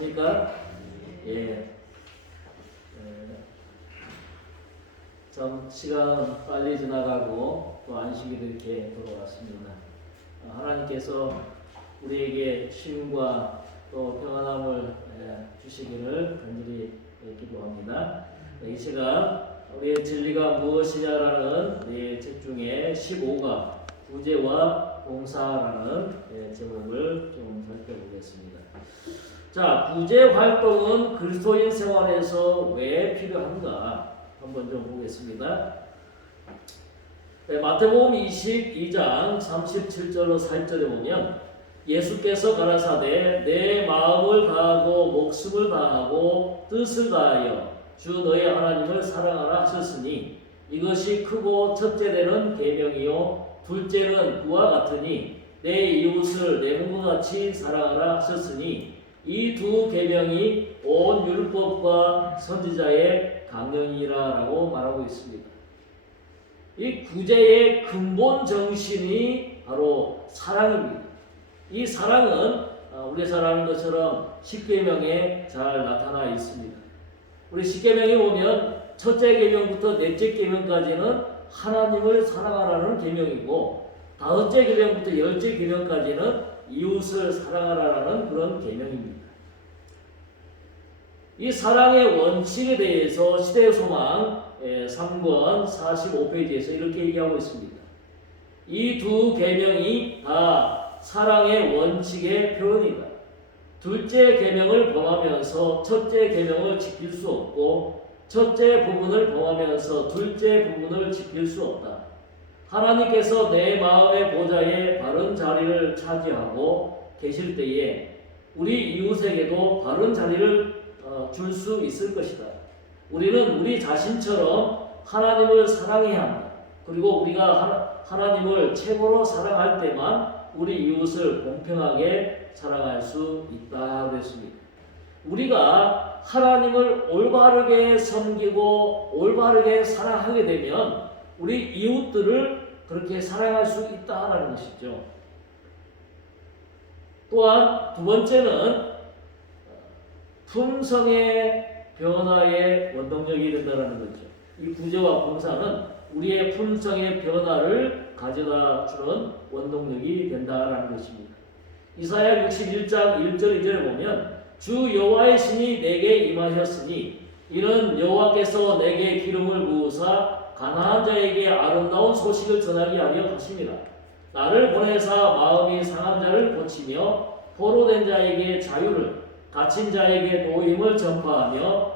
괜찮으십니까? 예. 참 시간 빨리 지나가고 또 안식일도 이렇게 돌아왔습니다. 하나님께서 우리에게 쉼과 또 평안함을 주시기를 간절히 기도합니다. 이 시간 우리의 진리가 무엇이냐라는 책 중에 15가 구제와 봉사라는 제목을 좀 살펴보겠습니다. 자, 구제 활동은 그리스도인 생활에서 왜 필요한가 한번 좀 보겠습니다. 마태복음 22장 37절로 40절에 보면 예수께서 가라사대 내 마음을 다하고 목숨을 다하고 뜻을 다하여 주 너의 하나님을 사랑하라 하셨으니 이것이 크고 첫째 되는 계명이요 둘째는 그와 같으니 내 이웃을 내 몸과 같이 사랑하라 하셨으니 이 두 계명이 온 율법과 선지자의 강령이라라고 말하고 있습니다. 이 구제의 근본 정신이 바로 사랑입니다. 이 사랑은 우리 잘 아는 것처럼 십계명에 잘 나타나 있습니다. 우리 십계명에 보면 첫째 계명부터 넷째 계명까지는 하나님을 사랑하라는 계명이고 다섯째 계명부터 열째 계명까지는 이웃을 사랑하라는 그런 계명입니다. 이 사랑의 원칙에 대해서 시대의 소망 3권 45페이지에서 이렇게 얘기하고 있습니다. 이 두 계명이 다 사랑의 원칙의 표현이다. 둘째 계명을 범하면서 첫째 계명을 지킬 수 없고 첫째 부분을 범하면서 둘째 부분을 지킬 수 없다. 하나님께서 내 마음의 보좌에 바른 자리를 차지하고 계실 때에 우리 이웃에게도 바른 자리를 줄 수 있을 것이다. 우리는 우리 자신처럼 하나님을 사랑해야 한다. 그리고 우리가 하나님을 최고로 사랑할 때만 우리 이웃을 공평하게 사랑할 수 있다 그랬습니다. 우리가 하나님을 올바르게 섬기고 올바르게 사랑하게 되면 우리 이웃들을 그렇게 사랑할 수 있다는 것이죠. 또한 두 번째는 품성의 변화의 원동력이 된다는 거죠. 이 구제와 봉사는 우리의 품성의 변화를 가져다 주는 원동력이 된다는 것입니다. 이사야 61장 1절 2절에 보면 주 여호와의 신이 내게 임하셨으니 이는 여호와께서 내게 기름을 부으사 가난한 자에게 아름다운 소식을 전하게 하려 하십니다. 나를 보내사 마음이 상한 자를 고치며 포로된 자에게 자유를 갇힌 자에게 노임을 전파하며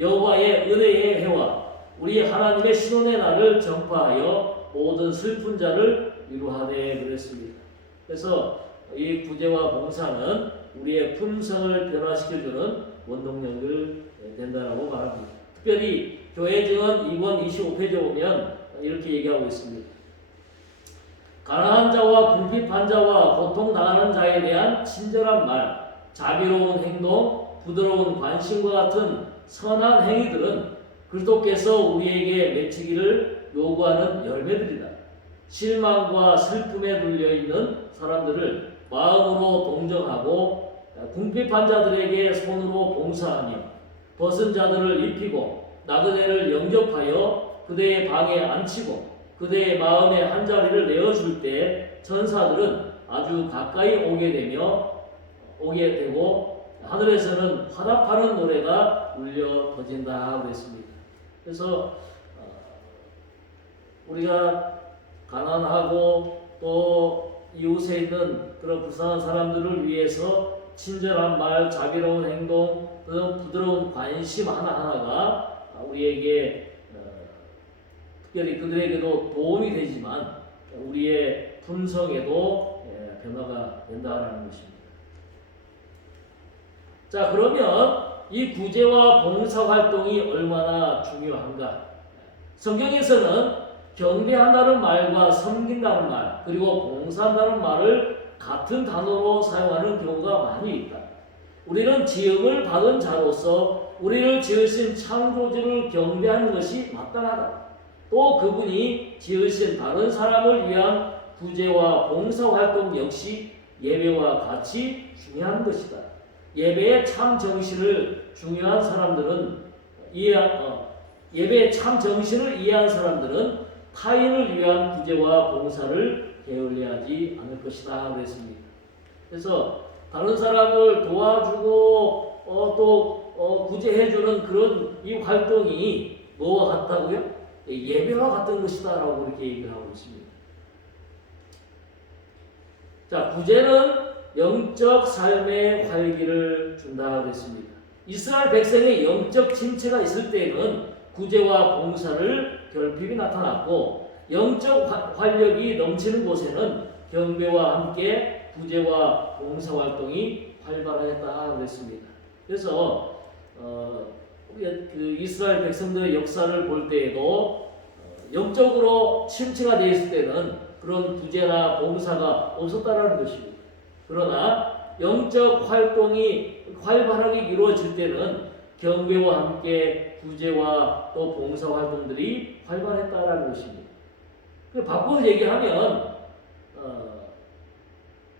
여호와의 은혜의 해와 우리 하나님의 신원의 날을 전파하여 모든 슬픈 자를 위로하되 그랬습니다. 그래서 이 구제와 봉사는 우리의 품성을 변화시켜주는 원동력을 된다라고 말합니다. 특별히 교회 증언 2권 25페이지에 보면 이렇게 얘기하고 있습니다. 가난한 자와 궁핍한 자와 고통당하는 자에 대한 친절한 말, 자비로운 행동, 부드러운 관심과 같은 선한 행위들은 그리스도께서 우리에게 맺히기를 요구하는 열매들이다. 실망과 슬픔에 눌려있는 사람들을 마음으로 동정하고 궁핍한 자들에게 손으로 봉사하며 벗은 자들을 입히고 나그네를 영접하여 그대의 방에 앉히고 그대의 마음에 한 자리를 내어줄 때 천사들은 아주 가까이 오게 되고 하늘에서는 화답하는 노래가 울려 퍼진다 그랬습니다. 그래서 우리가 가난하고 또 이웃에 있는 그런 불쌍한 사람들을 위해서 친절한 말, 자비로운 행동, 부드러운 관심 하나하나가 우리에게 특별히 그들에게도 도움이 되지만 우리의 품성에도 변화가 된다는 것입니다. 자, 그러면 이 구제와 봉사 활동이 얼마나 중요한가? 성경에서는 경배한다는 말과 섬긴다는 말, 그리고 봉사한다는 말을 같은 단어로 사용하는 경우가 많이 있다. 우리는 지음을 받은 자로서 우리를 지으신 창조주를 경배하는 것이 마땅하다. 또 그분이 지으신 다른 사람을 위한 구제와 봉사 활동 역시 예배와 같이 중요한 것이다. 예배의 참 정신을 중요한 사람들은 예배의 참 정신을 이해한 사람들은 타인을 위한 구제와 봉사를 게을리하지 않을 것이다 그랬습니다. 그래서 다른 사람을 도와주고 또 구제해주는 그런 이 활동이 뭐와 같다고요? 예배와 같은 것이다라고 이렇게 얘기를 하고 있습니다. 자, 구제는 영적 삶의 활기를 준다 그랬습니다. 이스라엘 백성의 영적 침체가 있을 때에는 구제와 봉사를 결핍이 나타났고, 영적 활력이 넘치는 곳에는 경배와 함께 구제와 봉사 활동이 활발하였다 그랬습니다. 그래서 우리가 그 이스라엘 백성들의 역사를 볼 때에도 영적으로 침체가 되어 있을 때는 그런 구제나 봉사가 없었다라는 것입니다. 그러나 영적 활동이 활발하게 이루어질 때는 경배와 함께 구제와 또 봉사 활동들이 활발했다라는 것입니다. 바꿔서 얘기하면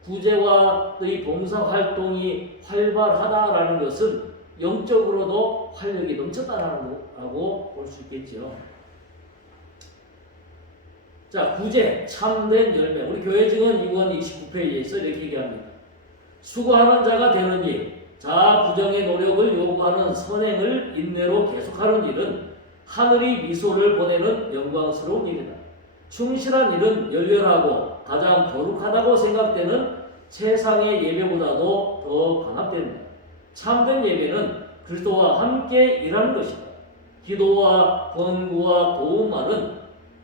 구제와 또 이 봉사 활동이 활발하다라는 것은 영적으로도 활력이 넘쳤다라고 볼 수 있겠죠. 자, 구제, 참된 열매. 우리 교회 증언 2권 29페이지에서 이렇게 얘기합니다. 수고하는 자가 되는 일, 자아 부정의 노력을 요구하는 선행을 인내로 계속하는 일은 하늘이 미소를 보내는 영광스러운 일이다. 충실한 일은 열렬하고 가장 거룩하다고 생각되는 세상의 예배보다도 더 강압된다. 참된 예배는 그리스도와 함께 일하는 것이다. 기도와 권고와 도움만은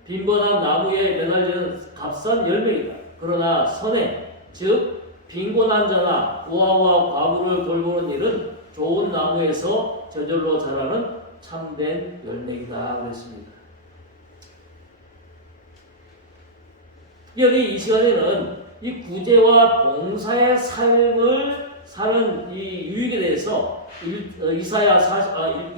빈번한 나무에 매달리는 값싼 열매이다. 그러나 선행, 즉 빈곤한 자나 고아와 과부를 돌보는 일은 좋은 나무에서 저절로 자라는 참된 열매이다 그랬습니다. 특별히 이 시간에는 이 구제와 봉사의 삶을 사는 이 유익에 대해서 이사야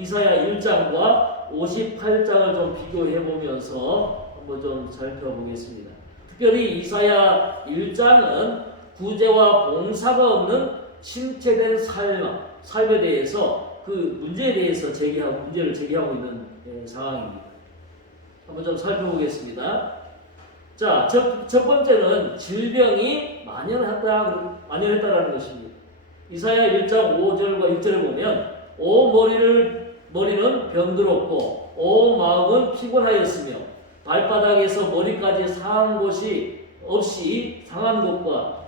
1장과 58장을 좀 비교해 보면서 한번 좀 살펴보겠습니다. 특별히 이사야 1장은 구제와 봉사가 없는 침체된 삶에 대해서 그 문제에 대해서 문제를 제기하고 있는 상황입니다. 한번 좀 살펴보겠습니다. 자, 첫 번째는 질병이 만연했다라는 것입니다. 이사야 1장 5절과 6절을 보면 오 머리는 병들었고 오 마음은 피곤하였으며 발바닥에서 머리까지 상한 곳이 없이 상한 것과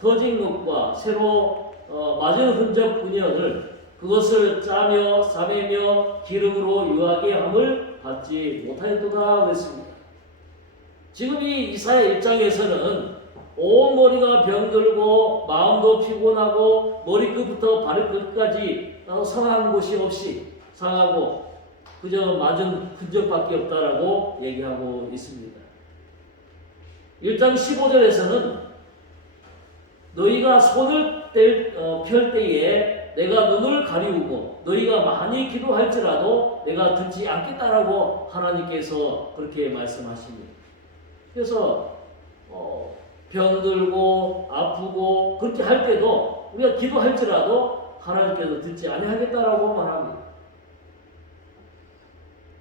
터진 것과 새로 맞은 흔적 분연을 그것을 짜며 싸매며 기름으로 유하게 함을 받지 못하였도다 그랬습니다. 지금 이 이사야 1장에서는 온 머리가 병들고 마음도 피곤하고 머리끝부터 발끝까지 상한 곳이 없이 상하고 그저 맞은 흔적밖에 없다라고 얘기하고 있습니다. 1장 15절에서는 너희가 손을 펼 때에 내가 눈을 가리우고 너희가 많이 기도할지라도 내가 듣지 않겠다라고 하나님께서 그렇게 말씀하십니다. 그래서 병들고 아프고 그렇게 할 때도 우리가 기도할지라도 하나님께서 듣지 아니하겠다라고 말합니다.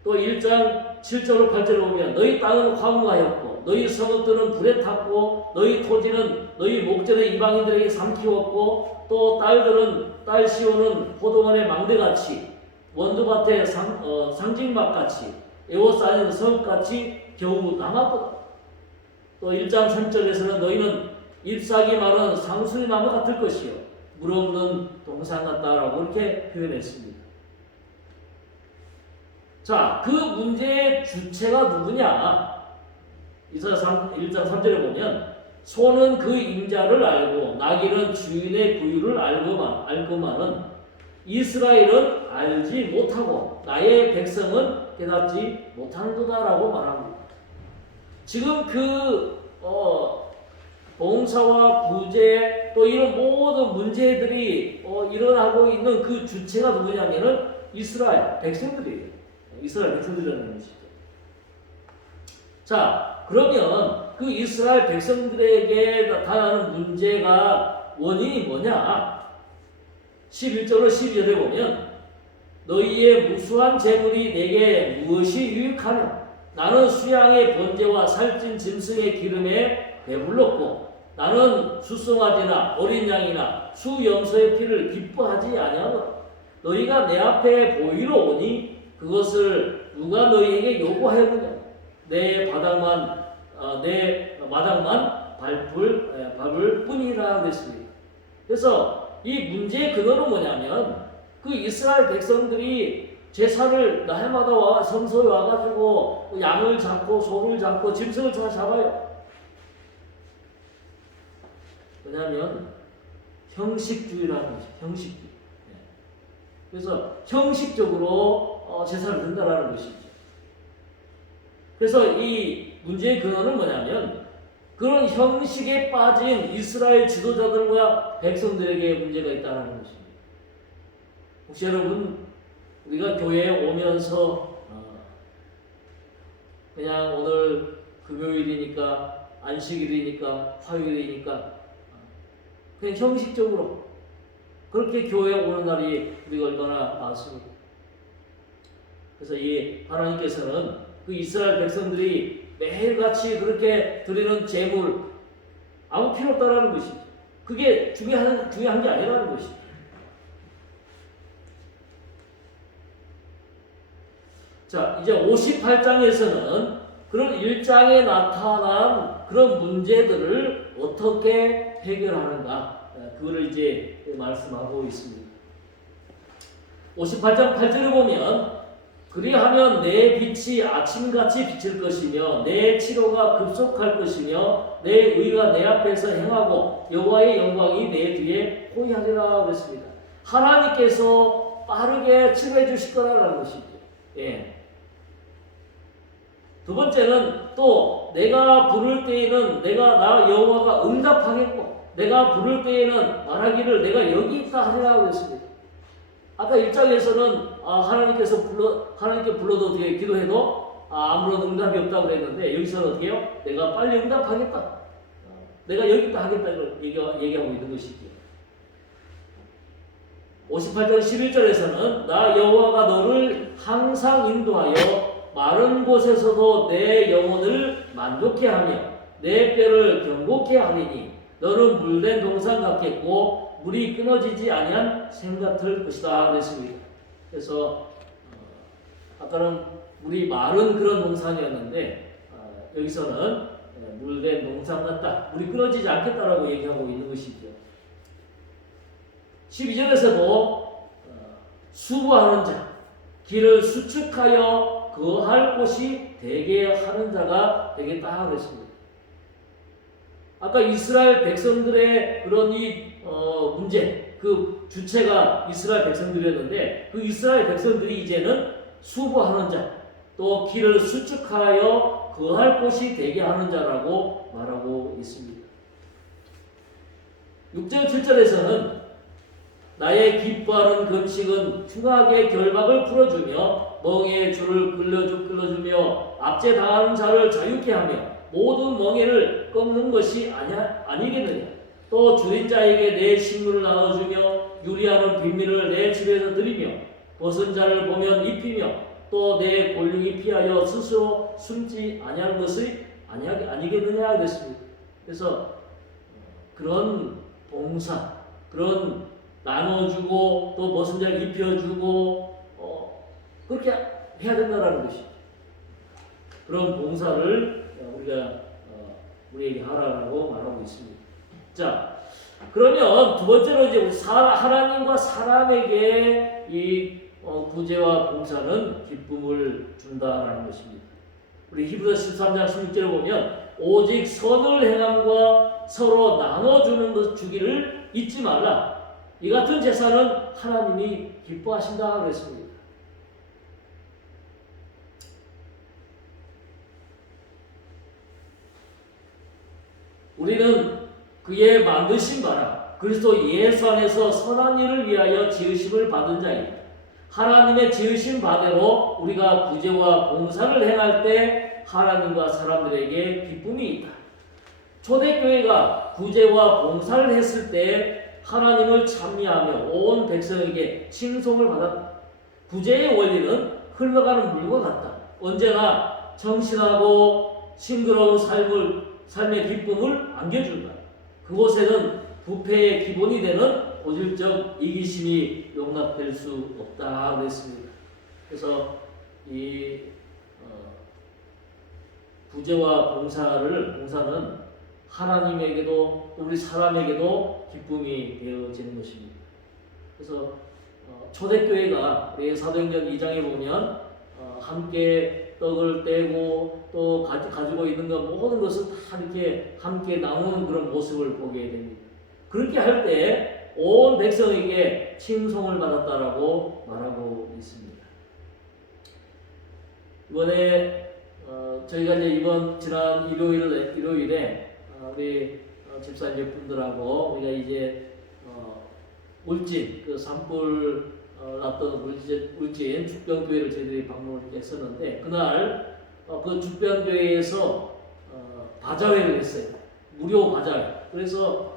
또 1장 7절로 8절을 보면 너희 땅은 황무하였고 너희 성읍들은 불에 탔고 너희 토지는 너희 목전의 이방인들에게 삼키웠고 또 딸 시오는 포도원의 망대같이 원두밭의 상징막같이 에워싸인 성같이 겨우 남았거든. 또 1장 3절에서는 너희는 잎사귀 마른 상수리나무 같을 것이요 물 없는 동산 같다라고 이렇게 표현했습니다. 자, 그 문제의 주체가 누구냐? 이사야 1장 3절에 보면 소는 그 임자를 알고 나귀는 주인의 구유를 알고만은 이스라엘은 알지 못하고 나의 백성은 깨닫지 못하는도다라고 말합니다. 지금 봉사와 구제 또 이런 모든 문제들이 일어나고 있는 그 주체가 누구냐면은 이스라엘 백성들이에요. 이스라엘 백성들이라는 것이죠. 자, 그러면 그 그 이스라엘 백성들에게 나타나는 문제가 원인이 뭐냐? 11절로 12절에 보면 너희의 무수한 재물이 내게 무엇이 유익하냐? 나는 수양의 번제와 살찐 짐승의 기름에 배불렀고 나는 수송아지나 어린 양이나 수염소의 피를 기뻐하지 아니하노라. 너희가 내 앞에 보이러 오니 그것을 누가 너희에게 요구하였느냐? 내 마당만 밟을 뿐이라 그랬습니다. 그래서 이 문제의 근원은 뭐냐면 그 이스라엘 백성들이 제사를 날마다 성소에 와가지고 양을 잡고 소를 잡고 짐승을 다 잡아요. 왜냐하면 형식주의라는 것이 형식주의. 그래서 형식적으로 제사를 드린다라는 것이죠. 그래서 이 문제의 근원은 뭐냐면 그런 형식에 빠진 이스라엘 지도자들과 백성들에게 문제가 있다는 것입니다. 혹시 여러분 우리가 교회에 오면서 그냥 오늘 금요일이니까 안식일이니까 화요일이니까 그냥 형식적으로 그렇게 교회에 오는 날이 우리가 얼마나 많습니까? 그래서 이 하나님께서는 그 이스라엘 백성들이 매일같이 그렇게 드리는 제물 아무 필요 없다라는 것이죠. 그게 중요한 게 아니라는 것이죠. 자, 이제 58장에서는 그런 1장에 나타난 그런 문제들을 어떻게 해결하는가, 그거를 이제 말씀하고 있습니다. 58장 8절을 보면 그리하면 내 빛이 아침같이 비칠 것이며 내 치료가 급속할 것이며 내 의가 내 앞에서 행하고 여호와의 영광이 내 뒤에 호위하리라 그랬습니다. 하나님께서 빠르게 치료해 주실 거라는 것이죠. 예. 두 번째는 또 내가 부를 때에는 나 여호와가 응답하겠고 내가 부를 때에는 말하기를 내가 여기 있다 하리라 그랬습니다. 아까 1장에서는 하나님께 불러도 어떻게 기도해도 아무런 응답이 없다고 그랬는데 여기서는 어떻게 해요? 내가 빨리 응답하겠다. 내가 여기 있다 하겠다 얘기하고 있는 것이죠. 58장 11절에서는 나 여호와가 너를 항상 인도하여 마른 곳에서도 내 영혼을 만족해 하며 내 뼈를 경고케 하리니 너는 물된 동산 같겠고 물이 끊어지지 아니한 샘 같을 것이다 그랬습니다. 그래서 아까는 물이 마른 그런 동산이었는데 여기서는 물된 동산 같다. 물이 끊어지지 않겠다라고 얘기하고 있는 것이죠. 12절에서도 수고하는 자, 길을 수축하여 거할 곳이 되게 하는 자가 되겠다 그랬습니다. 아까 이스라엘 백성들의 그런 문제, 그 주체가 이스라엘 백성들이었는데 그 이스라엘 백성들이 이제는 수고하는 자, 또 길을 수축하여 거할 곳이 되게 하는 자라고 말하고 있습니다. 6절 7절에서는 나의 기뻐하는 금식은 흉악의 결박을 풀어주며 멍에의 줄을 끌어주며 압제당하는 자를 자유케 하며 모든 멍에를 꺾는 것이 아니겠느냐. 또 줄인 자에게 내 식물을 나눠주며 유리하는 빈민을 내 집에서 드리며 벗은 자를 보면 입히며 또 내 권력이 피하여 스스로 숨지 아니하는 것이 아니겠느냐 그랬습니다. 그래서 그런 봉사, 그런 나눠주고 또 벗은 자를 입혀주고 그렇게 해야 된다는 것이죠. 그런 봉사를 우리에게 하라고 말하고 있습니다. 자, 그러면 두 번째로 이제 하나님과 사람에게 이 구제와 봉사는 기쁨을 준다라는 것입니다. 우리 히브리서 13장 16절을 보면 오직 선을 행함과 서로 나눠주는 것 주기를 잊지 말라. 이 같은 제사는 하나님이 기뻐하신다 그랬습니다. 우리는 그의 만드신 바라 그리스도 예수 안에서 선한 일을 위하여 지으심을 받은 자입니다. 하나님의 지으신 바대로 우리가 구제와 봉사를 행할 때 하나님과 사람들에게 기쁨이 있다. 초대교회가 구제와 봉사를 했을 때 하나님을 찬미하며 온 백성에게 칭송을 받았다. 구제의 원리는 흘러가는 물과 같다. 언제나 정신하고 싱그러운 삶의 기쁨을 안겨준다. 그곳에는 부패의 기본이 되는 고질적 이기심이 용납될 수 없다 그랬습니다. 그래서 이 구제와 봉사는 하나님에게도 우리 사람에게도 기쁨이 되어지는 것입니다. 그래서 초대교회가 우리 사도행전 2장에 보면 함께 떡을 떼고 또 가지고 있는 것 모든 것을 다 이렇게 함께 나누는 그런 모습을 보게 됩니다. 그렇게 할 때 온 백성에게 칭송을 받았다라고 말하고 있습니다. 이번에 저희가 이제 지난 일요일에 우리 집사님 분들하고 우리가 이제 울진 그 산불 났던 울진 죽변교회를 저희들이 방문을 했었는데 그날 그 죽변교회에서 바자회를 했어요. 무료 바자회. 그래서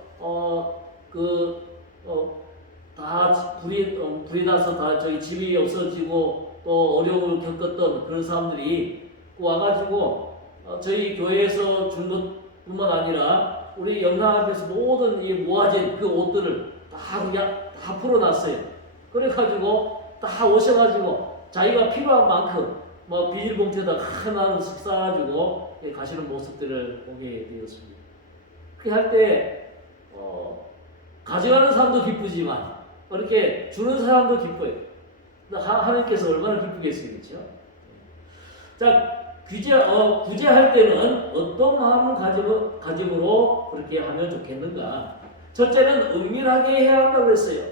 다 불이 나서 다 저희 집이 없어지고 또 어려움을 겪었던 그런 사람들이 와가지고 저희 교회에서 준 것뿐만 아니라 우리 영상 앞에서 모든 이 모아진 그 옷들을 다 풀어놨어요. 그래가지고 다 오셔가지고 자기가 필요한 만큼 비닐봉투에다 하나는 싸가지고 가시는 모습들을 보게 되었습니다. 그렇게 할 때 가져가는 사람도 기쁘지만 이렇게 주는 사람도 기뻐요. 하나님께서 얼마나 기쁘겠어요, 그렇죠? 자, 구제할 때는 어떤 마음을 가짐으로 그렇게 하면 좋겠는가? 첫째는 은밀하게 해야 한다고 그랬어요.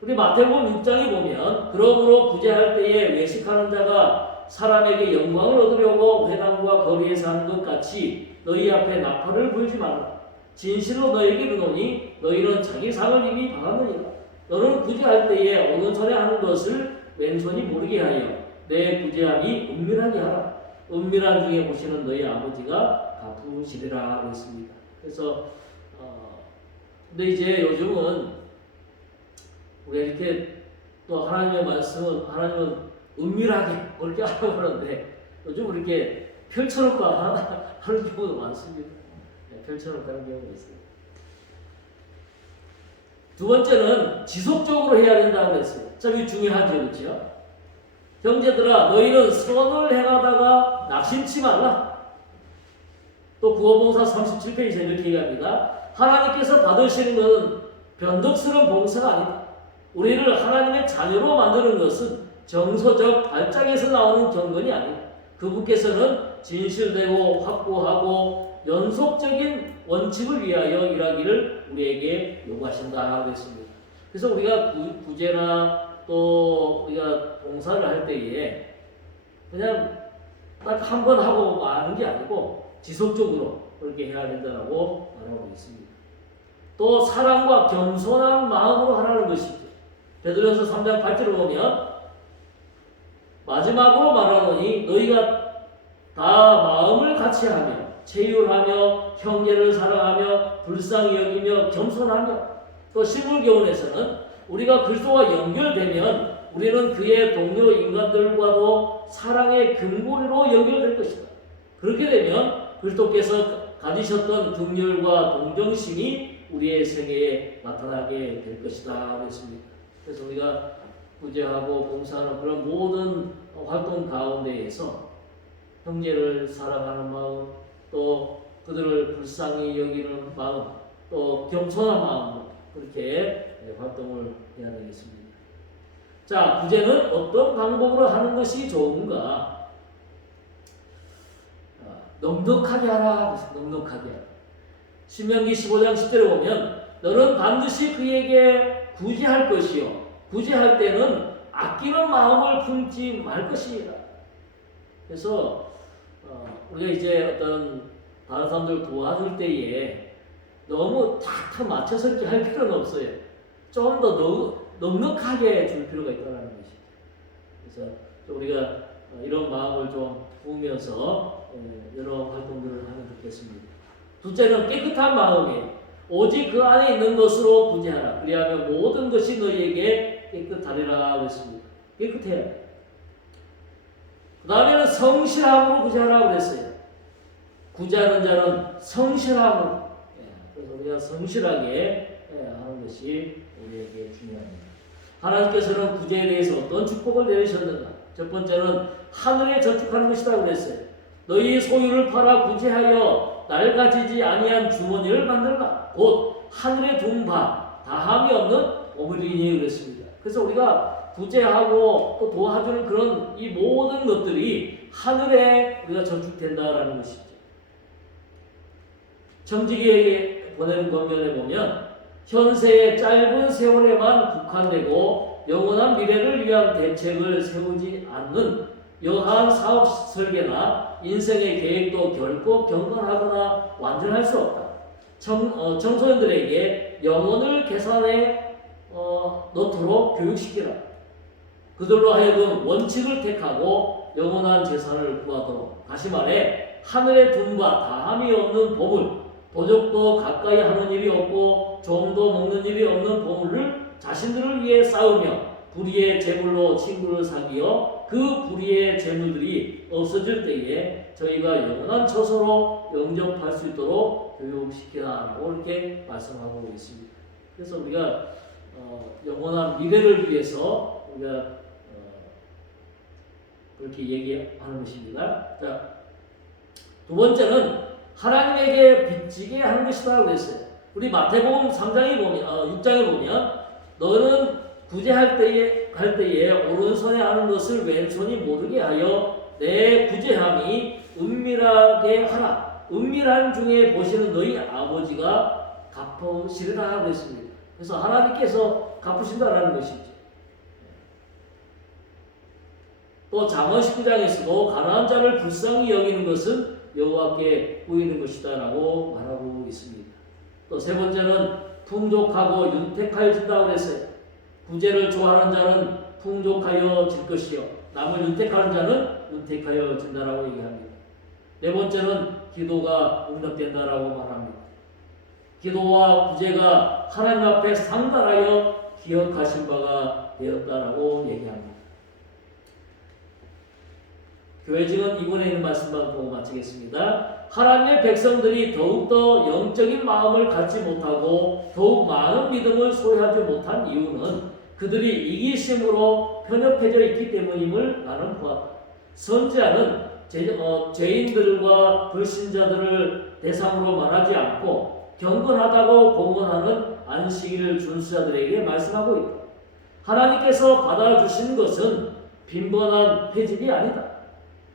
우리 마태복음 6장에 보면 그러므로 구제할 때에 외식하는 자가 사람에게 영광을 얻으려고 회당과 거리에서 하는 것 같이 너희 앞에 나팔을 불지 말라. 진실로 너희에게 이르노니 너희는 자기 상을 이미 받았느니라. 너는 구제할 때에 오른손에 하는 것을 왼손이 모르게 하여 내 구제함이 은밀하게 하라. 은밀한 중에 보시는 너희 아버지가 갚으시리라 했습니다. 그래서 근데 이제 요즘은 우리가 이렇게 또 하나님의 말씀은 하나님은 은밀하게 그렇게 하라고 하는데 요즘 이렇게 펼쳐놓고 하는 경우도 많습니다. 펼쳐놓고 하는 경우가 있어요. 두 번째는 지속적으로 해야 된다고 그랬어요. 참 이게 중요하죠, 그렇죠? 형제들아, 너희는 선을 행하다가 낙심치 말라. 또 구어봉사 37페이지에 이렇게 얘기합니다. 하나님께서 받으시는 것은 변덕스러운 봉사가 아니다. 우리를 하나님의 자녀로 만드는 것은 정서적 발작에서 나오는 경건이 아니다. 그분께서는 진실되고 확고하고 연속적인 원칙을 위하여 일하기를 우리에게 요구하신다 그랬습니다. 그래서 우리가 구제나 또 우리가 봉사를 할 때에 그냥 딱 한 번 하고 마는 게 아니고 지속적으로 그렇게 해야 된다고 말하고 있습니다. 또 사랑과 겸손한 마음으로 하라는 것이죠. 베드로전서 3장 8절을 보면 마지막으로 말하노니 너희가 다 마음을 같이하며 체휼하며 형제를 사랑하며 불쌍히 여기며 겸손하며 또 시물교훈에서는 우리가 그리스도와 연결되면 우리는 그의 동료 인간들과도 사랑의 근본으로 연결될 것이다. 그렇게 되면 그리스도께서 가지셨던 긍휼과 동정심이 우리의 생애에 나타나게 될 것이다 그랬습니다. 그래서 우리가 구제하고 봉사하는 그런 모든 활동 가운데에서 형제를 사랑하는 마음, 또 그들을 불쌍히 여기는 마음, 또 겸손한 마음으로 그렇게 활동을 해야 되겠습니다. 자, 구제는 어떤 방법으로 하는 것이 좋은가? 넉넉하게 하라. 넉넉하게 하라. 신명기 15장 10절에 보면 너는 반드시 그에게 구제할 것이요. 구제할 때는 아끼는 마음을 품지 말 것이니라. 그래서 우리가 이제 어떤 다른 사람들 도와줄 때에 너무 탁탁 맞춰서 이렇게 할 필요는 없어요. 좀 더 넉넉하게 줄 필요가 있다는 것이죠. 그래서 우리가 이런 마음을 좀 부으면서 여러 활동들을 하면 좋겠습니다. 둘째는 깨끗한 마음이에요. 오직 그 안에 있는 것으로 구제하라. 그리하면 모든 것이 너희에게 깨끗하리라 그랬습니다. 깨끗해야 돼요. 그 다음에는 성실함으로 구제하라고 그랬어요. 구제하는 자는 성실함으로. 그래서 우리가 성실하게 하는 것이 우리에게 중요합니다. 하나님께서는 구제에 대해서 어떤 축복을 내리셨는가? 첫 번째는 하늘에 저축하는 것이라고 그랬어요. 너희 소유를 팔아 구제하여 낡아지지 아니한 주머니를 만들라. 곧 하늘에 둔 바 다함이 없는 보물이니 그랬습니다. 그래서 우리가 구제하고 또 도와주는 그런 이 모든 것들이 하늘에 우리가 저축된다라는 것이죠. 청지기에게 보내는 권면에 보면 현세의 짧은 세월에만 국한되고 영원한 미래를 위한 대책을 세우지 않는 여하한 사업 설계나 인생의 계획도 결코 경건하거나 완전할 수 없다. 청소년들에게 영혼을 계산에 넣도록 교육시키라. 그들로 하여금 원칙을 택하고 영원한 재산을 구하도록. 다시 말해 하늘에 둔 바 다함이 없는 보물, 도적도 가까이 하는 일이 없고 종도 먹는 일이 없는 보물을 자신들을 위해 쌓으며 불의의 재물로 친구를 사귀어 그 불의의 재물들이 없어질 때에 저희가 영원한 처소로 영접할 수 있도록 교육시키라라고 이렇게 말씀하고 있습니다. 그래서 우리가 영원한 미래를 위해서 우리가 그렇게 얘기하는 것입니다. 자, 두 번째는 하나님에게 빚지게 하는 것이라고 그랬어요. 우리 마태복음 3장에 보면 6장에 보면 너는 구제할 때에 오른손에 하는 것을 왼손이 모르게 하여 내 구제함이 은밀하게 하라. 은밀한 중에 보시는 너희 아버지가 갚으시리라 그랬습니다. 그래서 하나님께서 갚으신다라는 것이죠. 또 잠언 19장에서도 가난한 자를 불쌍히 여기는 것은 여호와께 보이는 것이다라고 말하고 있습니다. 또 세 번째는 풍족하고 윤택하여 준다고 그랬어요. 구제를 좋아하는 자는 풍족하여 질 것이요 남을 윤택하는 자는 윤택하여 진다라고 얘기합니다. 네 번째는 기도가 응답된다라고 말합니다. 기도와 구제가 하나님 앞에 상달하여 기억하신 바가 되었다라고 얘기합니다. 교회 증언 이번에 있는 말씀만 보고 마치겠습니다. 하나님의 백성들이 더욱더 영적인 마음을 갖지 못하고 더욱 많은 믿음을 소유하지 못한 이유는 그들이 이기심으로 편협해져 있기 때문임을 나는 보았다. 선지자는 죄인들과 불신자들을 대상으로 말하지 않고 경건하다고 공언하는 안식일을 준수자들에게 말씀하고 있다. 하나님께서 받아주신 것은 빈번한 회집이 아니다.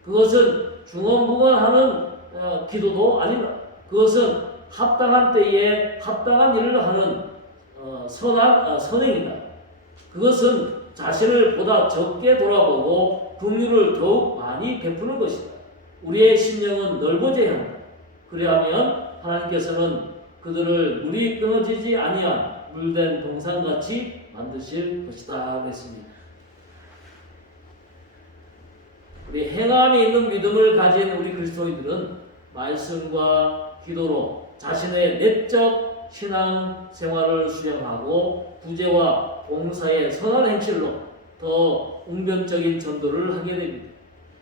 그것은 중언부언하는 기도도 아니다. 그것은 합당한 때에 합당한 일을 하는 선행이다. 그것은 자신을 보다 적게 돌아보고 긍휼을 더욱 많이 베푸는 것이다. 우리의 심령은 넓어져야 한다. 그리하면 하나님께서는 그들을 물이 끊어지지 아니한 물된 동산같이 만드실 것이다 그랬습니다. 우리 행함이 있는 믿음을 가진 우리 그리스도인들은 말씀과 기도로 자신의 내적 신앙 생활을 수행하고 구제와 봉사의 선한 행실로 더 웅변적인 전도를 하게 됩니다.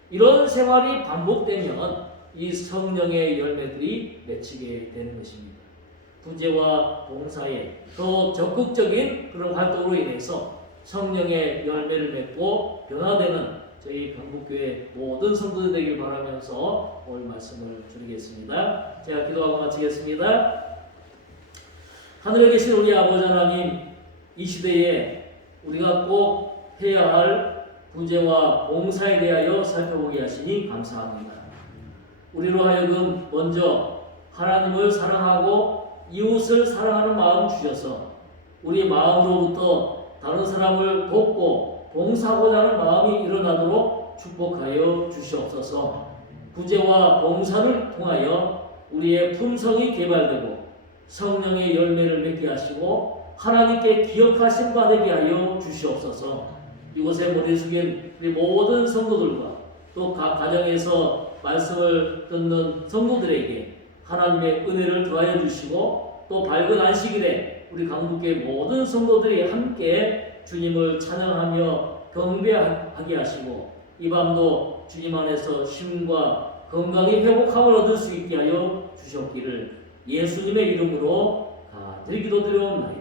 이런 생활이 반복되면 이 성령의 열매들이 맺히게 되는 것입니다. 구제와 봉사의 더 적극적인 그런 활동으로 인해서 성령의 열매를 맺고 변화되는 저희 강북교회 모든 성도들 되길 바라면서 오늘 말씀을 드리겠습니다. 제가 기도하고 마치겠습니다. 하늘에 계신 우리 아버지 하나님, 이 시대에 우리가 꼭 해야 할 구제와 봉사에 대하여 살펴보게 하시니 감사합니다. 우리로 하여금 먼저 하나님을 사랑하고 이웃을 사랑하는 마음 주셔서 우리 마음으로부터 다른 사람을 돕고 봉사하고자 하는 마음이 일어나도록 축복하여 주시옵소서. 구제와 봉사를 통하여 우리의 품성이 개발되고 성령의 열매를 맺게 하시고 하나님께 기억하신 바 되게 하여 주시옵소서. 이곳에 머리 숙인 우리 모든 성도들과 또 각 가정에서 말씀을 듣는 성도들에게 하나님의 은혜를 더하여 주시고 또 밝은 안식일에 우리 강북교회 모든 성도들이 함께 주님을 찬양하며 경배하게 하시고 이 밤도 주님 안에서 쉼과 건강의 회복함을 얻을 수 있게 하여 주셨기를 예수님의 이름으로 간절히 기도드려옵나이다.